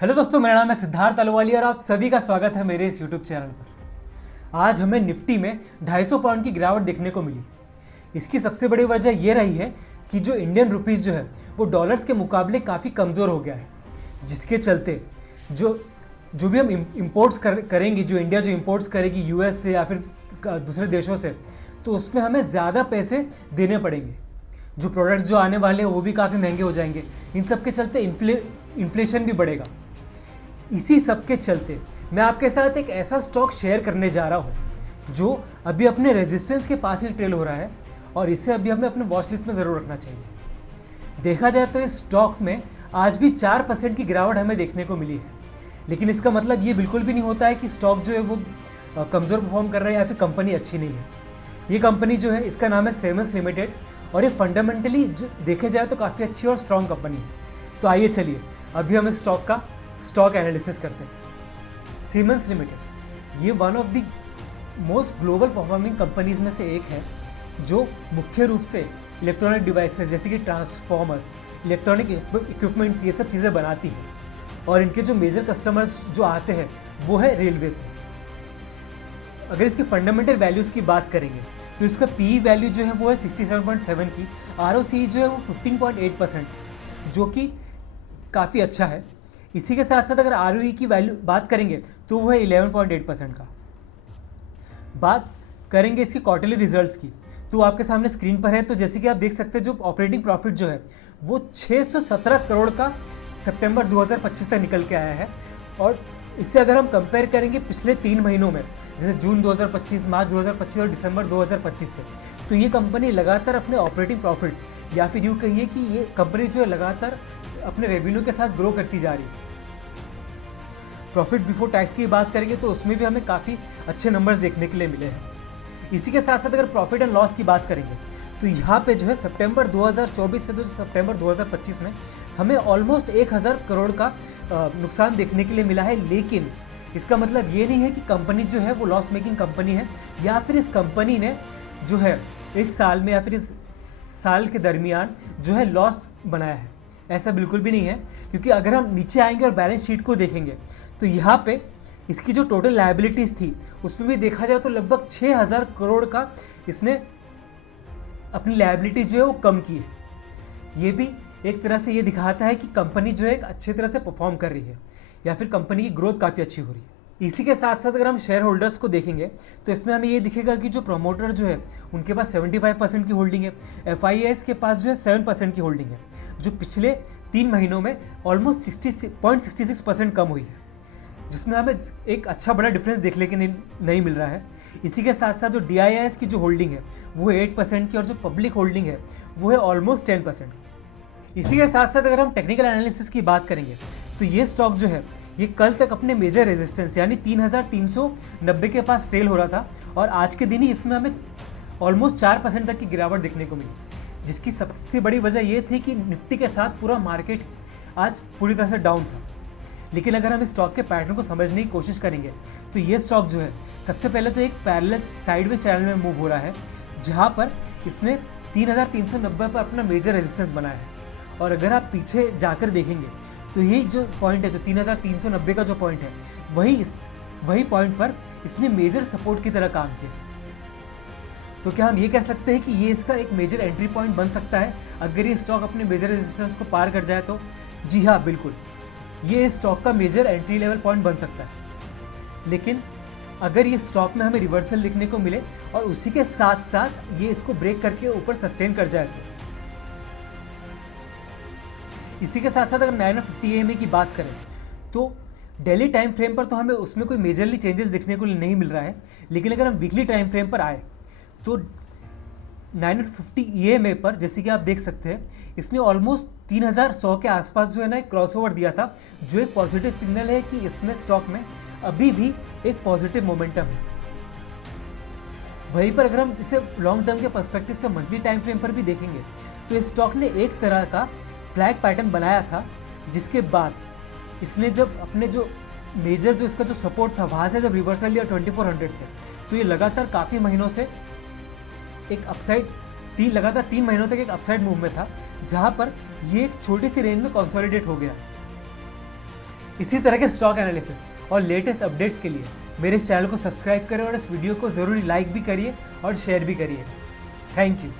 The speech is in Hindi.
हेलो दोस्तों, मेरा नाम है सिद्धार्थ अहलूवालिया और आप सभी का स्वागत है मेरे इस यूट्यूब चैनल पर। आज हमें निफ्टी में 250 पॉइंट की गिरावट देखने को मिली। इसकी सबसे बड़ी वजह यह रही है कि जो इंडियन रुपीस जो है वो डॉलर्स के मुकाबले काफ़ी कमज़ोर हो गया है, जिसके चलते जो भी हम इम्पोर्ट्स करेंगे, जो इंडिया जो इम्पोर्ट्स करेगी यूएस से या फिर दूसरे देशों से, तो उसमें हमें ज़्यादा पैसे देने पड़ेंगे। जो प्रोडक्ट्स जो आने वाले हैं वो भी काफ़ी महंगे हो जाएंगे। इन सब के चलते इन्फ्लेशन भी बढ़ेगा। इसी सब के चलते मैं आपके साथ एक ऐसा स्टॉक शेयर करने जा रहा हूँ जो अभी अपने रेजिस्टेंस के पास ही ट्रेल हो रहा है और इसे अभी हमें अपने वॉच लिस्ट में ज़रूर रखना चाहिए। देखा जाए तो इस स्टॉक में आज भी 4% की गिरावट हमें देखने को मिली है, लेकिन इसका मतलब ये बिल्कुल भी नहीं होता है कि स्टॉक जो है वो कमज़ोर परफॉर्म कर रहा है या फिर कंपनी अच्छी नहीं है। ये कंपनी जो है, इसका नाम है सीमेंस लिमिटेड और ये फंडामेंटली जो देखे जाए तो काफ़ी अच्छी और स्ट्रॉन्ग कंपनी है। तो आइए चलिए अभी हम इस स्टॉक का स्टॉक एनालिसिस करते हैं। सीमेंस लिमिटेड ये one of the most global performing companies में से एक है, जो मुख्य रूप से इलेक्ट्रॉनिक डिवाइसेस जैसे कि ट्रांसफॉर्मर्स, इलेक्ट्रॉनिक इक्विपमेंट्स, ये सब चीज़ें बनाती है और इनके जो मेजर कस्टमर्स जो आते हैं वो है रेलवेज में। अगर इसकी फंडामेंटल वैल्यूज़ की बात करेंगे तो इसका पी वैल्यू जो है वो है 67.7 की, ROCE जो है वो 15.8%, जो कि काफ़ी अच्छा है। इसी के साथ साथ अगर ROE की वैल्यू बात करेंगे तो वो है 11.8% का। बात करेंगे इसकी क्वार्टरली रिजल्ट्स की तो आपके सामने स्क्रीन पर है। तो जैसे कि आप देख सकते हैं जो ऑपरेटिंग प्रॉफिट जो है वो 617 करोड़ का सितंबर 2025 तक निकल के आया है। और इससे अगर हम कंपेयर करेंगे पिछले 3 महीनों में, जैसे जून 2025, मार्च 2025 और दिसंबर 2025 से, तो ये कंपनी लगातार अपने ऑपरेटिंग प्रॉफिट्स या फिर यूँ कहिए कि ये कंपनी जो है लगातार अपने रेवेन्यू के साथ ग्रो करती जा रही है। प्रॉफिट बिफोर टैक्स की बात करेंगे तो उसमें भी हमें काफ़ी अच्छे नंबर्स देखने के लिए मिले हैं। इसी के साथ साथ अगर प्रॉफिट एंड लॉस की बात करेंगे तो यहाँ पे जो है सितंबर 2024 से सितंबर 2025 में हमें ऑलमोस्ट 1000 करोड़ का नुकसान देखने के लिए मिला है। लेकिन इसका मतलब ये नहीं है कि कंपनी जो है वो लॉस मेकिंग कंपनी है या फिर इस कंपनी ने जो है इस साल में या फिर इस साल के दरमियान जो है लॉस बनाया है। ऐसा बिल्कुल भी नहीं है, क्योंकि अगर हम नीचे आएंगे और बैलेंस शीट को देखेंगे तो यहाँ पे इसकी जो टोटल लायबिलिटीज़ थी उसमें भी देखा जाए तो लगभग 6000 करोड़ का इसने अपनी लायबिलिटी जो है वो कम की है। ये भी एक तरह से ये दिखाता है कि कंपनी जो है एक अच्छी तरह से परफॉर्म कर रही है या फिर कंपनी की ग्रोथ काफ़ी अच्छी हो रही है। इसी के साथ साथ अगर हम शेयर होल्डर्स को देखेंगे तो इसमें हमें ये दिखेगा कि जो प्रमोटर जो है उनके पास 75% की होल्डिंग है, FIIs के पास जो है 7% की होल्डिंग है, जो पिछले 3 महीनों में ऑलमोस्ट 60.66% कम हुई है, जिसमें हमें एक अच्छा बड़ा डिफरेंस देखने के नहीं मिल रहा है। इसी के साथ साथ जो DIIs की जो होल्डिंग है वो है 8% की और जो पब्लिक होल्डिंग है वो है ऑलमोस्ट 10% की। इसी के साथ साथ अगर हम टेक्निकल एनालिसिस की बात करेंगे तो ये स्टॉक जो है ये कल तक अपने मेजर रेजिस्टेंस यानी 3390 के पास ट्रेल हो रहा था और आज के दिन ही इसमें हमें ऑलमोस्ट 4% तक की गिरावट देखने को मिली, जिसकी सबसे बड़ी वजह ये थी कि निफ्टी के साथ पूरा मार्केट आज पूरी तरह से डाउन था। लेकिन अगर हम इस स्टॉक के पैटर्न को समझने की कोशिश करेंगे तो ये स्टॉक जो है सबसे पहले तो एक पैरेलल साइडवेज चैनल में मूव हो रहा है, जहाँ पर इसने 3390 पर अपना मेजर रेजिस्टेंस बनाया है। और अगर आप पीछे जाकर देखेंगे तो यही जो पॉइंट है, जो 3390 का जो पॉइंट है, वही पॉइंट पर इसने मेजर सपोर्ट की तरह काम किया। तो क्या हम ये कह सकते हैं कि ये इसका एक मेजर एंट्री पॉइंट बन सकता है अगर ये स्टॉक अपने मेजर रेजिस्टेंस को पार कर जाए तो? जी हाँ, बिल्कुल, ये इस स्टॉक का मेजर एंट्री लेवल पॉइंट बन सकता है। लेकिन अगर ये स्टॉक में हमें रिवर्सल दिखने को मिले और उसी के साथ साथ ये इसको ब्रेक करके ऊपर सस्टेन कर जाए तो। इसी के साथ साथ अगर 950 EMA की बात करें तो डेली टाइम फ्रेम पर तो हमें उसमें कोई मेजरली चेंजेस दिखने को नहीं मिल रहा है। लेकिन अगर हम वीकली टाइम फ्रेम पर आए तो 950 EMA पर जैसे कि आप देख सकते हैं इसने ऑलमोस्ट 3100 के आसपास जो है ना एक क्रॉसओवर दिया था, जो एक पॉजिटिव सिग्नल है कि इसमें स्टॉक में अभी भी एक पॉजिटिव मोमेंटम है। वहीं पर अगर हम इसे लॉन्ग टर्म के पर्सपेक्टिव से मंथली टाइम फ्रेम पर भी देखेंगे तो इस स्टॉक ने एक तरह का फ्लैग पैटर्न बनाया था, जिसके बाद इसने जब अपने जो मेजर जो इसका जो सपोर्ट था वहाँ से जब रिवर्सल लिया 2400 से, तो ये लगातार काफ़ी महीनों से एक अपसाइड लगातार 3 महीनों तक एक अपसाइड मूव में था, जहाँ पर ये एक छोटी सी रेंज में कंसोलिडेट हो गया। इसी तरह के स्टॉक एनालिसिस और लेटेस्ट अपडेट्स के लिए मेरे इस चैनल को सब्सक्राइब करें और इस वीडियो को ज़रूर लाइक भी करिए और शेयर भी करिए। Thank you.